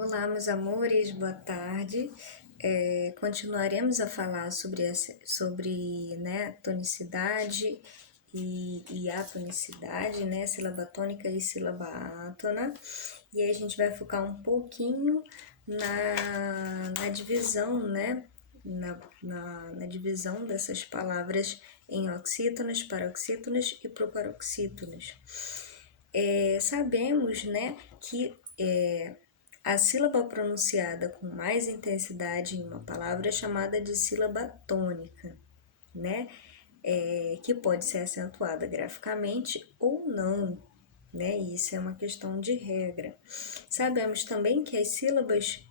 Olá, meus amores, boa tarde. Continuaremos a falar sobre né, tonicidade e atonicidade, né, sílaba tônica e sílaba átona. E aí a gente vai focar um pouquinho na divisão, né, na divisão dessas palavras em oxítonas, paroxítonas e proparoxítonas. Sabemos, né, que a sílaba pronunciada com mais intensidade em uma palavra é chamada de sílaba tônica, né? Que pode ser acentuada graficamente ou não, né? Isso é uma questão de regra. Sabemos também que as sílabas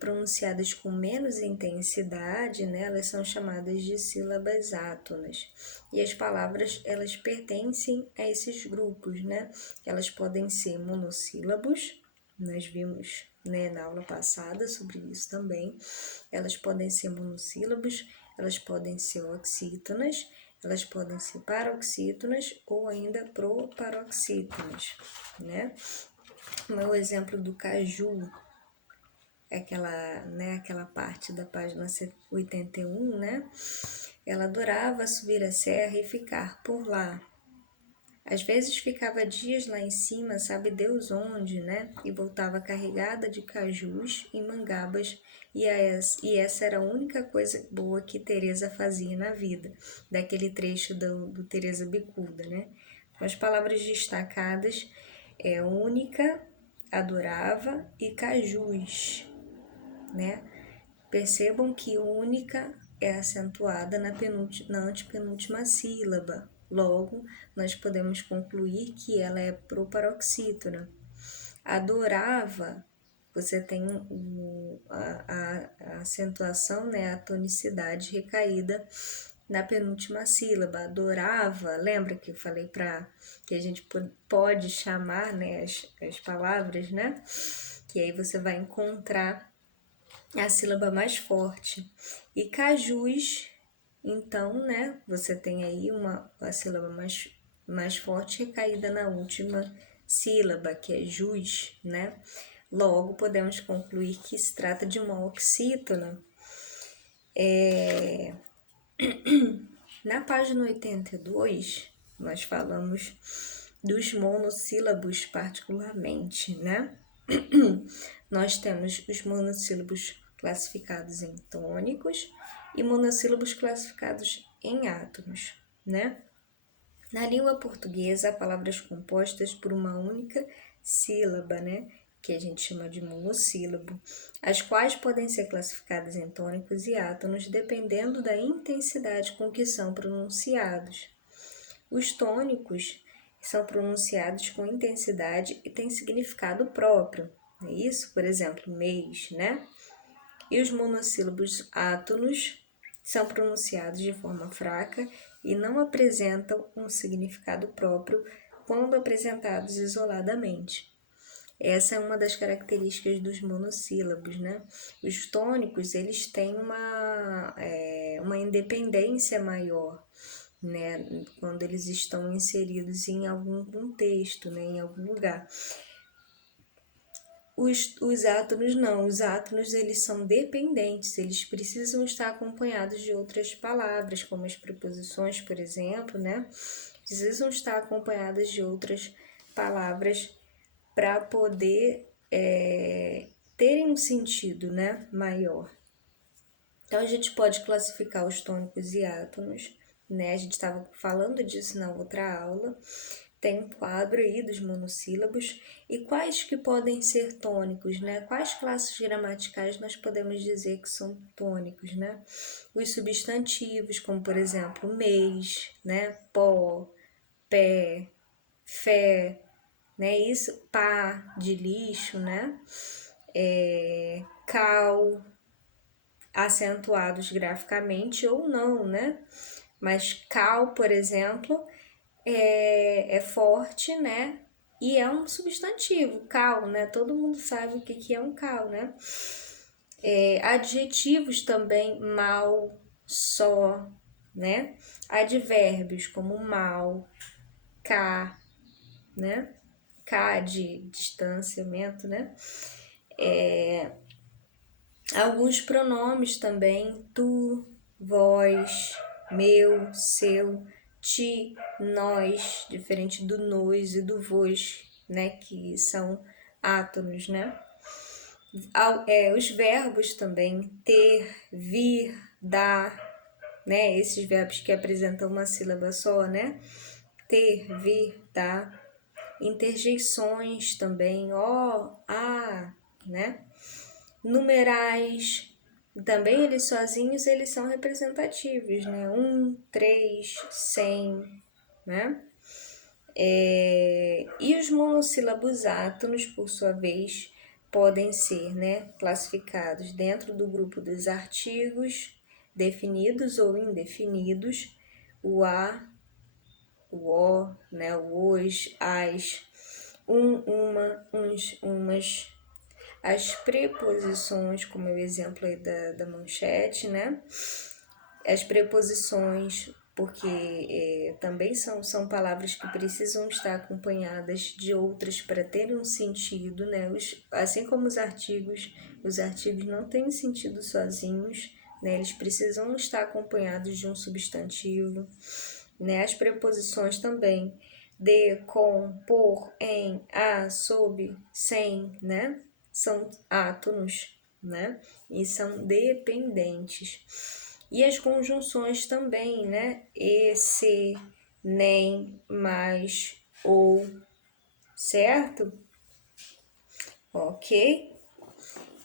pronunciadas com menos intensidade, né, elas são chamadas de sílabas átonas. E as palavras, elas pertencem a esses grupos, né? Elas podem ser monossílabos, nós vimos, né, na aula passada sobre isso também. Elas podem ser monossílabos, elas podem ser oxítonas, elas podem ser paroxítonas ou ainda proparoxítonas, né? O meu exemplo do caju, aquela parte da página 81, né? Ela adorava subir a serra e ficar por lá. Às vezes ficava dias lá em cima, sabe Deus onde, né? E voltava carregada de cajus e mangabas, e essa era a única coisa boa que Teresa fazia na vida, daquele trecho do Teresa Bicuda, né? Com as palavras destacadas, única, adorava e cajus, né? Percebam que única é acentuada na antepenúltima sílaba. Logo, nós podemos concluir que ela é proparoxítona. Adorava, você tem a acentuação, né, a tonicidade recaída na penúltima sílaba. Adorava, lembra que eu falei que a gente pode chamar, né, as palavras, né? Que aí você vai encontrar a sílaba mais forte. E cajus, então, né, você tem aí a sílaba mais forte recaída na última sílaba, que é jus, né? Logo, podemos concluir que se trata de uma oxítona. Na página 82, nós falamos dos monossílabos particularmente, né? Nós temos os monossílabos classificados em tônicos e monossílabos classificados em átonos, né? Na língua portuguesa, há palavras compostas por uma única sílaba, né? Que a gente chama de monossílabo, as quais podem ser classificadas em tônicos e átonos dependendo da intensidade com que são pronunciados. Os tônicos são pronunciados com intensidade e têm significado próprio, não é isso? Por exemplo, mês, né? E os monossílabos átonos são pronunciados de forma fraca e não apresentam um significado próprio quando apresentados isoladamente. Essa é uma das características dos monossílabos, né? Os tônicos, eles têm uma independência maior, né? Quando eles estão inseridos em algum contexto, né? Em algum lugar. Os átonos não, os átonos eles são dependentes, eles precisam estar acompanhados de outras palavras, como as preposições, por exemplo, né? Precisam estar acompanhadas de outras palavras para poder terem um sentido, né, maior. Então, a gente pode classificar os tônicos e átonos, né? A gente estava falando disso na outra aula. Tem um quadro aí dos monossílabos. E quais que podem ser tônicos, né? Quais classes gramaticais nós podemos dizer que são tônicos, né? Os substantivos, como por exemplo, mês, né? Pó, pé, fé, né? Isso, pá, de lixo, né? Cal, acentuados graficamente ou não, né? Mas cal, por exemplo, é forte, né? E é um substantivo, cal, né? Todo mundo sabe o que é um cal, né? Adjetivos também, mal, só, né? Advérbios como mal, cá, né? Cá de distanciamento, né? Alguns pronomes também, tu, vós, meu, seu, ti, nós, diferente do nós e do vos, né, que são átonos, né? Os verbos também, ter, vir, dar, né, esses verbos que apresentam uma sílaba só, né? Ter, vir, dar. Interjeições também, ó, a, né? Numerais, também eles sozinhos, eles são representativos, né? 1, 3, 100, né? E os monossílabos átonos, por sua vez, podem ser, né, classificados dentro do grupo dos artigos definidos ou indefinidos, o a, o o, né, o os, as, uma, uns, umas, as preposições, como é o exemplo aí da manchete, né? As preposições, porque também são palavras que precisam estar acompanhadas de outras para terem um sentido, né? Assim como os artigos não têm sentido sozinhos, né? Eles precisam estar acompanhados de um substantivo, né? As preposições também, de, com, por, em, a, sob, sem, né? São átonos, né? E são dependentes. E as conjunções também, né? E, se, nem, mais, ou, certo? Ok?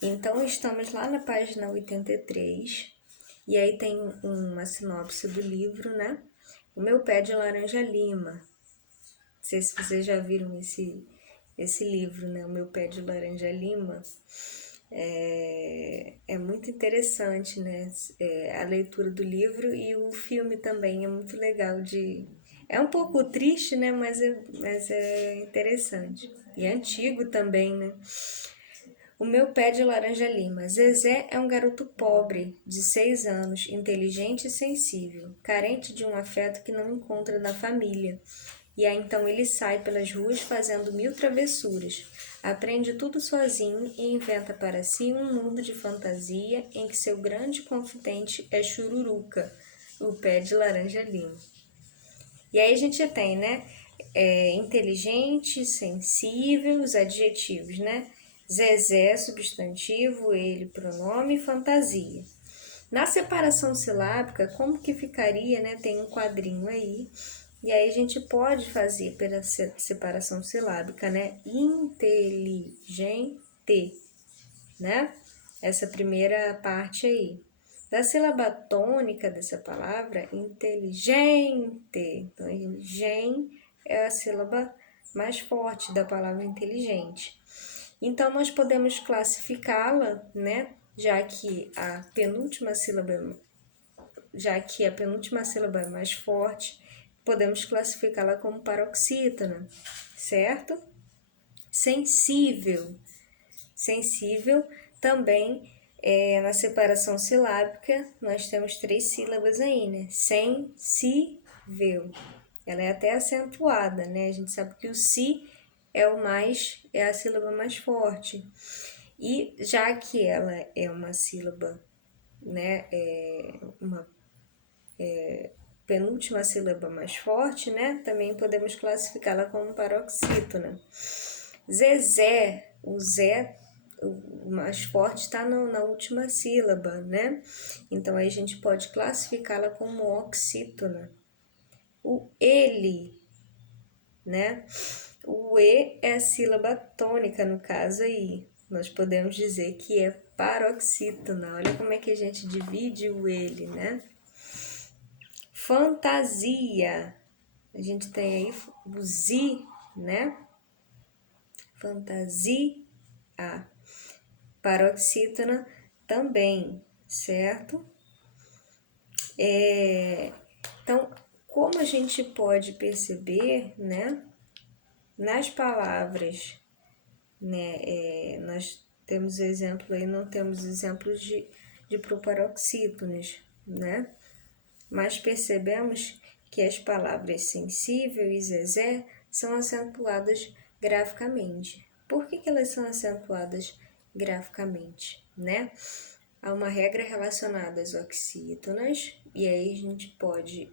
Então, estamos lá na página 83, e aí tem uma sinopse do livro, né? O Meu Pé de Laranja Lima. Não sei se vocês já viram esse livro, né? O Meu Pé de Laranja Lima. É muito interessante, né? A leitura do livro, e o filme também é muito legal de... É um pouco triste, né? Mas é interessante. E é antigo também, né? O Meu Pé de Laranja Lima. Zezé é um garoto pobre, de 6 anos, inteligente e sensível, carente de um afeto que não encontra na família. E aí então ele sai pelas ruas fazendo 1000 travessuras, aprende tudo sozinho e inventa para si um mundo de fantasia em que seu grande confidente é Chururuca, o pé de laranja lima. E aí a gente tem, né, inteligente, sensível, os adjetivos, né? Zezé, substantivo, ele, pronome, fantasia. Na separação silábica, como que ficaria, né? Tem um quadrinho aí. E aí a gente pode fazer pela separação silábica, né? Inteligente, né? Essa primeira parte aí. Da sílaba tônica dessa palavra, inteligente. Então, gen é a sílaba mais forte da palavra inteligente. Então, nós podemos classificá-la, né? Já que a penúltima sílaba é mais forte, podemos classificá-la como paroxítona, certo? Sensível. Sensível também, na separação silábica, nós temos 3 sílabas aí, né? Sensível. Ela é até acentuada, né? A gente sabe que o si é a sílaba mais forte. E já que ela é uma sílaba, né? Penúltima sílaba mais forte, né? Também podemos classificá-la como paroxítona. Zezé, o Zé, o mais forte está na última sílaba, né? Então aí a gente pode classificá-la como oxítona. O ele, né? O e é a sílaba tônica no caso aí. Nós podemos dizer que é paroxítona. Olha como é que a gente divide o ele, né? Fantasia. A gente tem aí o zi, né? Fantasia. Paroxítona também, certo? Então, como a gente pode perceber, né? Nas palavras, né? Nós temos exemplo aí, não temos exemplos de proparoxítonas, né? Mas percebemos que as palavras sensível e zezé são acentuadas graficamente. Por que elas são acentuadas graficamente, né? Há uma regra relacionada às oxítonas, e aí a gente pode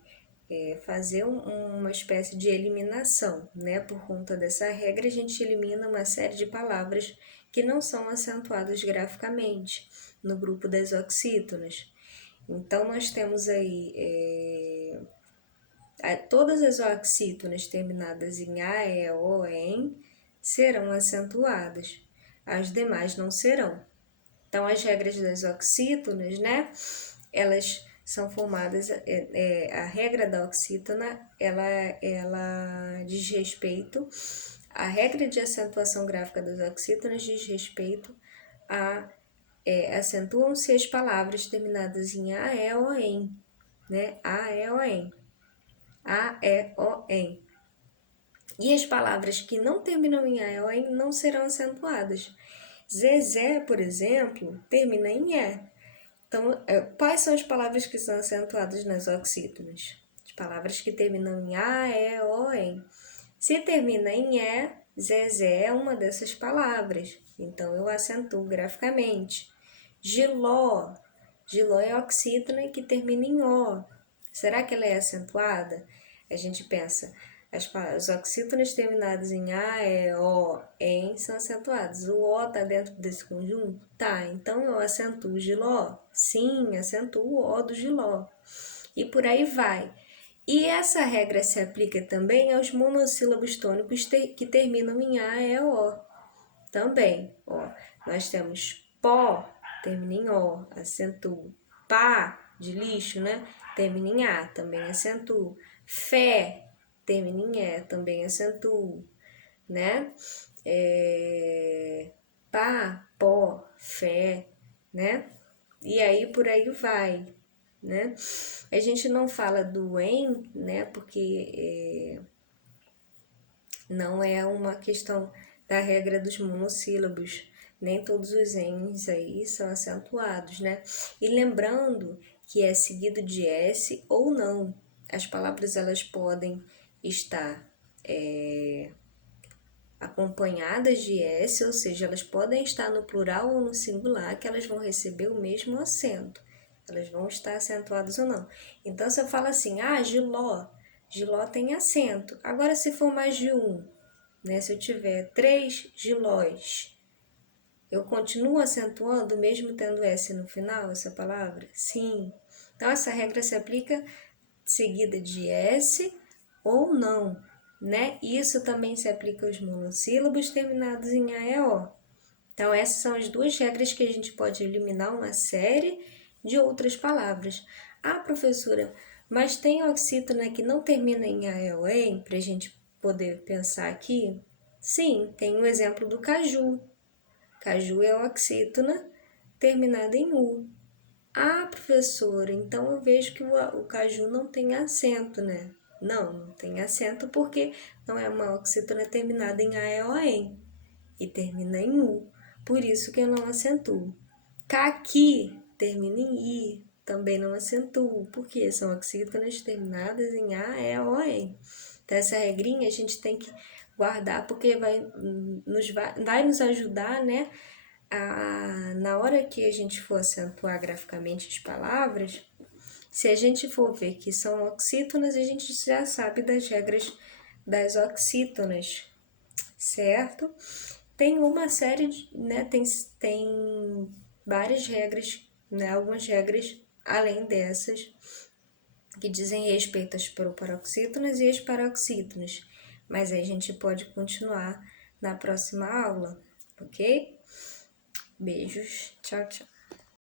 fazer uma espécie de eliminação, né? Por conta dessa regra, a gente elimina uma série de palavras que não são acentuadas graficamente no grupo das oxítonas. Então, nós temos aí todas as oxítonas terminadas em A, E, O, EN serão acentuadas, as demais não serão. Então, as regras das oxítonas, né? Elas são formadas, a regra da oxítona, ela diz respeito, a regra de acentuação gráfica das oxítonas diz respeito a, acentuam-se as palavras terminadas em A, E, O, EN, né? A, E, O, EN. A, E, O, EN. E as palavras que não terminam em A, E, O, EN não serão acentuadas. Zezé, por exemplo, termina em E. Então, quais são as palavras que são acentuadas nas oxítonas? As palavras que terminam em A, E, O, EN. Se termina em E, Zezé é uma dessas palavras. Então, eu acentuo graficamente. Giló. Giló é oxítona que termina em O. Será que ela é acentuada? A gente pensa, as oxítonas terminadas em A, E, O, EN são acentuadas. O O está dentro desse conjunto? Tá, então eu acentuo Giló? Sim, acentuo o O do Giló. E por aí vai. E essa regra se aplica também aos monossílabos tônicos que terminam em A, E, O. Também, ó, nós temos pó, termina em O, acentuo. Pá, de lixo, né? Termina em A, também acentuo. Fé, termina em E, também acentuo, né? Pá, pó, fé, né? E aí por aí vai, né? A gente não fala do em, né? Porque não é uma questão da regra dos monossílabos, nem todos os ens aí são acentuados, né? E lembrando que é seguido de S ou não. As palavras elas podem estar acompanhadas de S, ou seja, elas podem estar no plural ou no singular, que elas vão receber o mesmo acento. Elas vão estar acentuadas ou não. Então, se eu falo assim, Giló, Giló tem acento. Agora, se for mais de um, né? Se eu tiver 3 gilóis, eu continuo acentuando mesmo tendo S no final, essa palavra? Sim. Então, essa regra se aplica seguida de S ou não, né? Isso também se aplica aos monossílabos terminados em A, E, O. Então, essas são as duas regras que a gente pode eliminar uma série de outras palavras. Professora, mas tem oxítona que não termina em A, E, O, EN, para a gente poder pensar aqui? Sim, tem o exemplo do caju. Caju é oxítona terminada em U. Professora, então eu vejo que o caju não tem acento, né? Não tem acento porque não é uma oxítona terminada em A, E, O, EN e termina em U. Por isso que eu não acentuo. Caqui termina em I, também não acentuo, porque são oxítonas terminadas em A, E, O, EN. Então, essa regrinha a gente tem que guardar, porque vai nos ajudar, né? Na hora que a gente for acentuar graficamente as palavras, se a gente for ver que são oxítonas, a gente já sabe das regras das oxítonas, certo? Tem uma série de, né, tem várias regras, né, algumas regras além dessas que dizem respeito às proparoxítonas e às paroxítonas, mas aí a gente pode continuar na próxima aula, ok? Beijos, tchau, tchau.